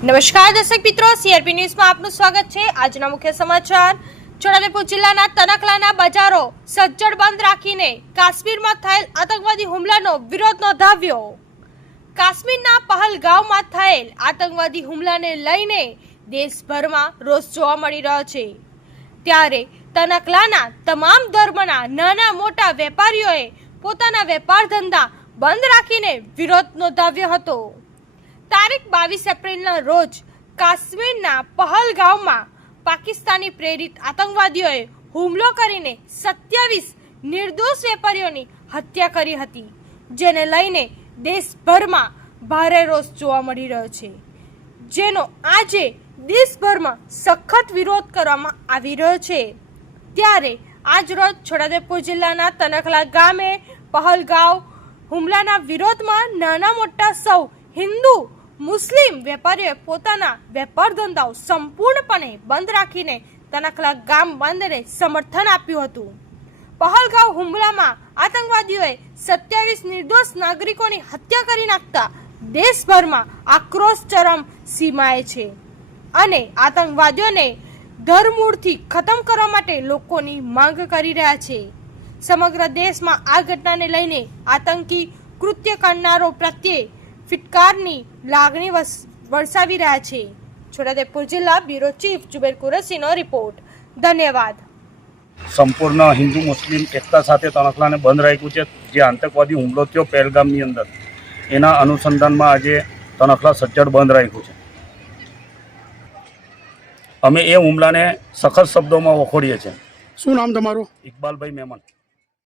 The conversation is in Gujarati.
નમસ્કાર દર્શક મિત્રો સીઆરપી ન્યૂઝમાં આપનું સ્વાગત છે. આજના મુખ્ય સમાચાર. છોટાઉદેપુર જિલ્લાના તનકલાના બજારો સજ્જડ બંધ રાખીને કાશ્મીરમાં થયેલ આતંકવાદી હુમલાનો વિરોધ નોંધાવ્યો. કાશ્મીરના પહલગાંવમાં થયેલ આતંકવાદી હુમલાને લઈને દેશભરમાં રોષ જોવા મળી રહ્યો છે. ત્યારે તનકલાના તમામ ધર્મના નાના મોટા વેપારીઓએ પોતાના વેપાર ધંધા બંધ રાખીને વિરોધ નોંધાવ્યો હતો. તારીખ બાવીસ એપ્રિલના રોજ કાશ્મીરના પહલગાંવમાં પાકિસ્તાની પ્રેરિત આતંકવાદીઓએ હુમલો કરીને સત્યાવીસ નિર્દોષ વેપારીઓની હત્યા કરી હતી, જેને લઈને દેશભરમાં ભારે રોષ જોવા મળી રહ્યો છે. જેનો આજે દેશભરમાં સખત વિરોધ કરવામાં આવી રહ્યો છે. ત્યારે આજ રોજ છોટાઉદેપુર જિલ્લાના તનખલા ગામે પહલગાંવ હુમલાના વિરોધમાં નાના મોટા સૌ હિન્દુ મુસ્લિમ વેપારીઓએ પોતાના વેપાર ધંધાઓ સંપૂર્ણપણે બંધ રાખીને તનખલા ગામ બંધને સમર્થન આપ્યું હતું. પહલગાંવ હુમલામાં આતંકવાદીઓએ સત્યાવીસ નિર્દોષ નાગરિકોની હત્યા કરી નાખતા દેશભરમાં આક્રોશ ચરમ સીમાએ છે અને આતંકવાદીઓને ધરમૂળથી ખતમ કરવા માટે લોકોની માંગ કરી રહ્યા છે. સમગ્ર દેશમાં આ ઘટનાને લઈને આતંકી કૃત્ય કરનારો પ્રત્યે ફિટકારની લાગણી વસ- વરસાવી રહ્યા છે. છોટાઉદેપુર જિલ્લા બ્યુરો ચીફ જુબેર કુરસીનો રિપોર્ટ. ધન્યવાદ. સંપૂર્ણ હિન્દુ મુસ્લિમ એકતા સાથે તણખલાને બંધ રાખ્યું છે. જે આતંકવાદી હુમલો થયો પહેલગામની અંદર. એના અનુસંધાનમાં આજે તણખલા સજ્જડ બંધ રાખ્યું છે. અમે એ હુમલાને સખત શબ્દોમાં વખોડીએ છીએ. શું નામ તમારું? ઇકબાલભાઈ મહેમન